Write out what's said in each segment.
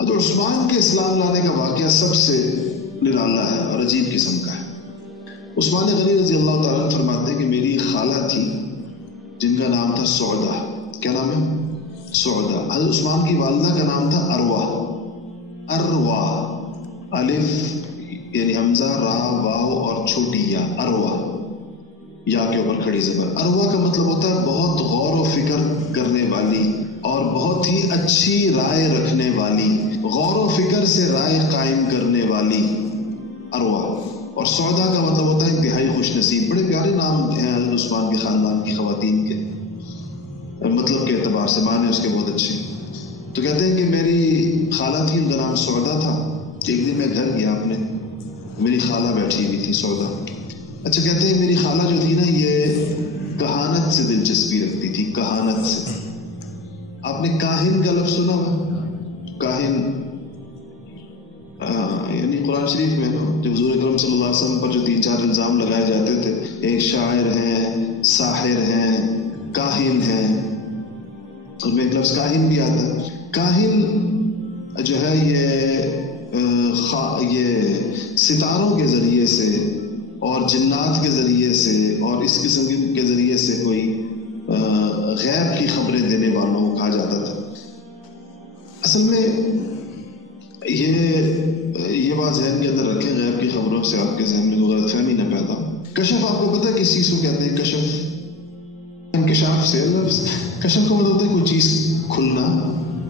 حضرت عثمان کے اسلام لانے کا واقعہ سب سے نرالا ہے اور عجیب قسم کا ہے۔ عثمان غنی رضی اللہ تعالیٰ فرماتے ہیں کہ میری خالہ تھی جن کا نام تھا سعدہ۔ کیا نام ہے؟ سعدہ۔ حضرت عثمان کی والدہ کا نام تھا اروا۔ اروا، الف یعنی حمزہ، را، واو اور چھوٹی یا، اروا، یا کے اوپر کھڑی زبر۔ اروا کا مطلب ہوتا ہے بہت غور و فکر کرنے والی اور بہت ہی اچھی رائے رکھنے والی، غور و فکر سے رائے قائم کرنے والی، اروا۔ اور سعدہ کا مطلب ہوتا ہے انتہائی خوش نصیب۔ بڑے پیارے نام ہیں عثمان کے خاندان کی خواتین کے، مطلب کے اعتبار سے معنی اس کے بہت اچھے۔ تو کہتے ہیں کہ میری خالہ تھی، ان کا نام سعدہ تھا۔ ایک دن میں گھر گیا اپنے، میری خالہ بیٹھی ہوئی تھی سعدہ۔ اچھا، کہتے ہیں میری خالہ جو تھی نا یہ کہانت سے دلچسپی رکھتی تھی، کہانت سے۔ آپ نے کاہن کا لفظ سنا ہوا؟ کاہن یعنی قرآن شریف میں جب حضور اکرم صلی اللہ علیہ وسلم پر جو 3-4 الزام لگائے جاتے تھے، ایک شاعر ہیں، ساحر ہیں، کاہن ہیں، اس میں ایک لفظ کاہن بھی آتا ہے۔ کاہن جو ہے یہ ستاروں کے ذریعے سے اور جنات کے ذریعے سے اور اس قسم کے ذریعے سے کوئی غیب کی خبریں دینے والوں کو کہا جاتا تھا۔ اصل میں یہ بات ذہن کے اندر رکھیں، غیب کی خبروں سے آپ کے ذہن میں کوئی غلط فہمی نہ پیدا ہو۔ کشف آپ کو پتہ ہے کس چیز کو کہتے ہیں؟ کشف، انکشاف سے لفظ کشف کا مطلب ہوتا ہے کوئی چیز کھلنا،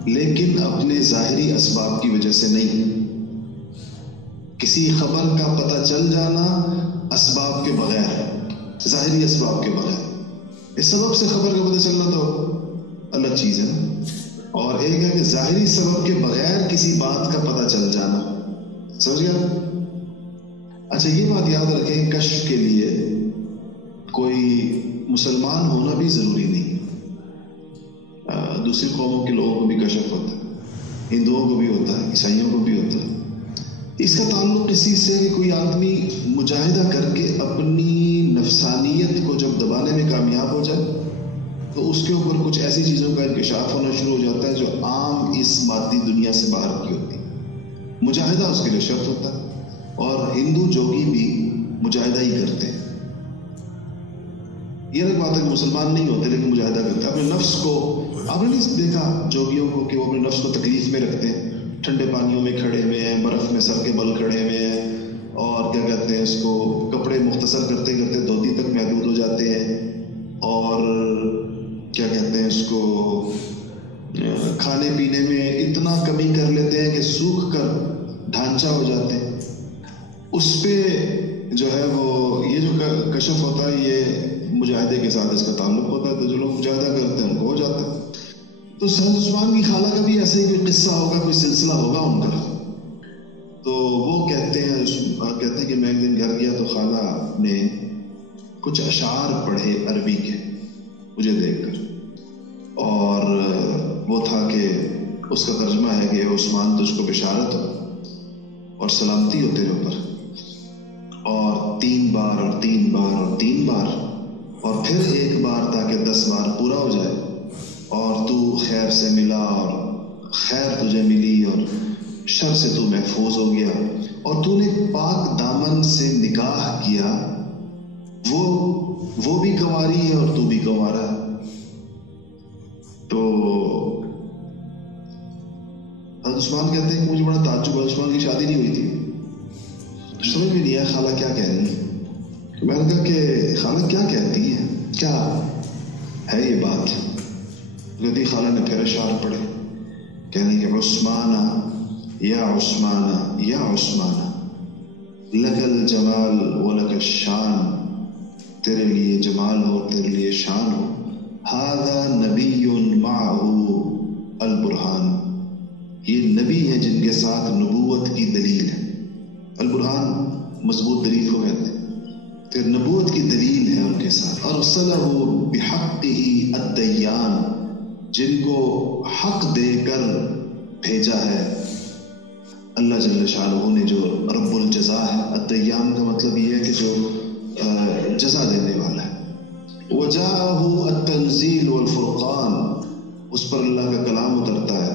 لیکن اپنے ظاہری اسباب کی وجہ سے نہیں۔ کسی خبر کا پتہ چل جانا اسباب کے بغیر، ظاہری اسباب کے بغیر۔ اس سبب سے خبر کا پتہ چلنا تو الگ چیز ہے نا، اور ایک ہے کہ ظاہری سبب کے بغیر کسی بات کا پتہ چل جانا۔ سمجھ گیا؟ اچھا، یہ بات یاد رکھیں، کشف کے لیے کوئی مسلمان ہونا بھی ضروری نہیں۔ دوسری قوموں کے لوگوں کو بھی کشف ہوتا ہے، ہندوؤں کو بھی ہوتا ہے، عیسائیوں کو بھی ہوتا ہے۔ اس کا تعلق اس چیز سے کہ کوئی آدمی مجاہدہ کر کے اپنی نفسانیت کو جب دبانے میں کامیاب ہو جائے تو اس کے اوپر کچھ ایسی چیزوں کا انکشاف ہونا شروع ہو جاتا ہے جو عام اس مادی دنیا سے باہر کی ہوتی ہے۔ مجاہدہ اس کے لیے شرط ہوتا ہے، اور ہندو جوگی بھی مجاہدہ ہی کرتے ہیں۔ یہ الگ بات ہے کہ مسلمان نہیں ہوتے لیکن مجاہدہ کرتے ہیں اپنے نفس کو۔ آپ نے نہیں دیکھا جوگیوں کو کہ وہ اپنے نفس کو تکلیف میں رکھتے ہیں، ٹھنڈے پانیوں میں کھڑے ہوئے ہیں، برف میں سر کے بل کھڑے ہوئے ہیں، اور کیا کہتے ہیں اس کو، کپڑے مختصر کرتے کرتے دھوتی تک محدود ہو جاتے ہیں، اور کیا کہتے ہیں اس کو، کھانے پینے میں اتنا کمی کر لیتے ہیں کہ سوکھ کر ڈھانچہ ہو جاتے ہیں۔ اس پہ جو ہے وہ یہ جو کشف ہوتا ہے یہ مجاہدے کے ساتھ اس کا تعلق ہوتا ہے، تو جو لوگ مجاہدہ کرتے ہیں ان کو ہو جاتا ہے۔ تو حضرت عثمان کی خالہ کا بھی ایسے ہی کوئی قصہ ہوگا، کوئی سلسلہ ہوگا ان کا۔ تو وہ کہتے ہیں کہ میں ایک دن گھر گیا تو خالہ نے کچھ اشعار پڑھے عربی کے مجھے دیکھ کر، اور وہ تھا کہ اس کا ترجمہ ہے کہ عثمان تجھ کو بشارت ہو اور سلامتی ہو تیرے اوپر، اور 3 بار اور 3 بار اور 3 بار، اور پھر 1 بار تاکہ 10 بار پورا ہو جائے، اور تو خیر سے ملا اور خیر تجھے ملی، اور شر سے تو محفوظ ہو گیا، اور تو نے پاک دامن سے نکاح کیا، وہ بھی کنواری ہے اور تو بھی کنوارا ہے۔ تو حضرت عثمان کہتے ہیں کہ مجھے بڑا تعجب ہے، عثمان کی شادی نہیں ہوئی تھی، سمجھ میں نہیں آیا خالہ کیا کہہ رہی ہے۔ میں نے کہا کہ خالہ کیا کہتی ہے، کیا ہے یہ بات؟ کہتی خالہ نے پھر اشعار پڑھے، کہنے کہ عثمانہ یا عثمانہ یا عثمانہ لک الجمال ولک الشان، تیرے لیے جمال ہو، تیرے لیے شان ہو، ھذا نبی معہ البرہان، یہ نبی ہیں جن کے ساتھ نبوت کی دلیل ہے۔ البرہان مضبوط دلیل کو کہتے ہیں، پھر نبوت کی دلیل ہے ان کے ساتھ۔ ارسلہ بحقہ الدیان، جن کو حق دے کر بھیجا ہے اللہ جل شانہ نے، جو رب الجزا ہے۔ الدیان کا مطلب یہ ہے کہ جو جزا دینے والا ہے۔ وجاءہ التنزیل والفرقان، اس پر اللہ کا کلام اترتا ہے۔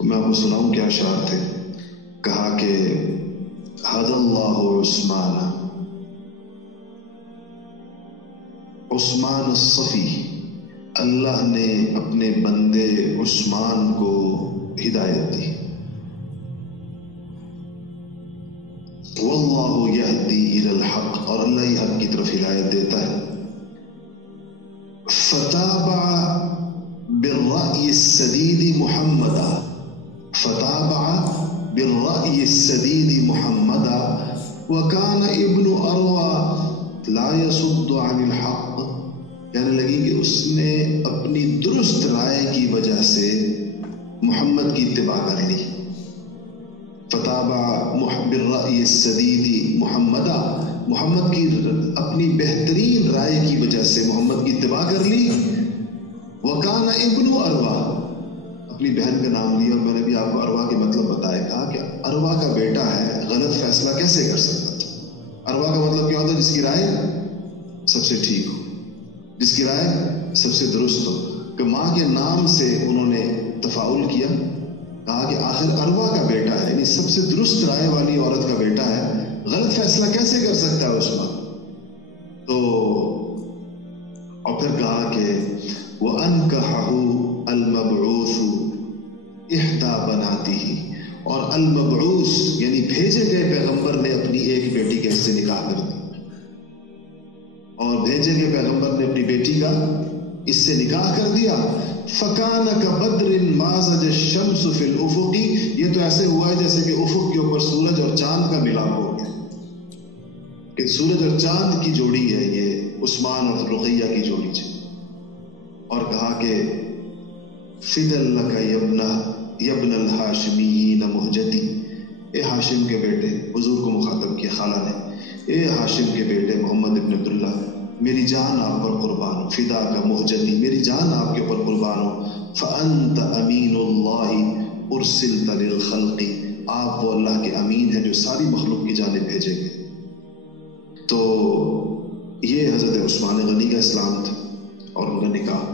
میں آپ کو سناؤں کیا اشعار تھے. کہا کہ حد اللہ عثمان، عثمان الصفی، اللہ نے اپنے بندے عثمان کو ہدایت دی. واللہ یہدی الی الحق، اور اللہ ہی حق کی طرف ہدایت دیتا ہے. فتابع بالرأی السدید محمدا، فتابع بالرأی السدید محمدا، وکان ابن اروى لا يصد عن الحق. کہنے لگی کہ اس نے اپنی درست رائے کی وجہ سے محمد کی اتباع کر لی. فتابع بالرأی السدید محمدا، محمد کی اپنی بہترین رائے کی وجہ سے محمد کی اتباع کر لی. وکان ابن اروى، اپنی بہن کا نام لیا، اور میں نے بھی آپ کو اروا کے مطلب بتایا. کہا کہ اروا کا بیٹا ہے، غلط فیصلہ کیسے کر سکتا تھا؟ اروا کا مطلب کیا ہوتا ہے؟ جس کی رائے سب سے ٹھیک ہو، جس کی رائے سب سے درست ہو. کہ ماں کے نام سے انہوں نے تفاعل کیا. کہا کہ آخر اروا کا بیٹا ہے، یعنی سب سے درست رائے والی عورت کا بیٹا ہے، غلط فیصلہ کیسے کر سکتا ہے عثمان؟ تو اور پھر کہا کہ وَأَنْكَحَهُ الْمَبْعُوثُ إِحْدَى بَنَاتِهِ، اور المبعوث یعنی بھیجے گئے پیغمبر نے اپنی ایک بیٹی کے حصے نکاح کر دی، اور بھیجے گئے پیغمبر نے اپنی بیٹی کا اس سے نکاح کر دیا. فَكَانَ كَبَدْرٍ مَازَجَ الشَّمْسُ فِي الْأُفُقِ، یہ تو ایسے ہوا ہے جیسے کہ افق کے اوپر سورج اور چاند کا ملاپ ہو گیا، کہ سورج اور چاند کی جوڑی ہے یہ عثمان اور رقیہ کی جوڑی ہے. اور کہا کہ فِدًا لَكَ یبن الحاشمیین مہجتی، اے ہاشم کے بیٹے، حضور کو مخاطب کیا خالہ نے، اے ہاشم کے بیٹے محمد ابن عبداللہ، میری جان آپ پر قربان ہو. فدا کا مہجتی، میری جان آپ کے اوپر قربان ہو. فأنت امین اللہ ارسلت للخلق، آپ وہ اللہ کے امین ہیں جو ساری مخلوق کی جانب بھیجے گئے. تو یہ حضرت عثمان غنی کا اسلام تھا اور ان کا نکاح.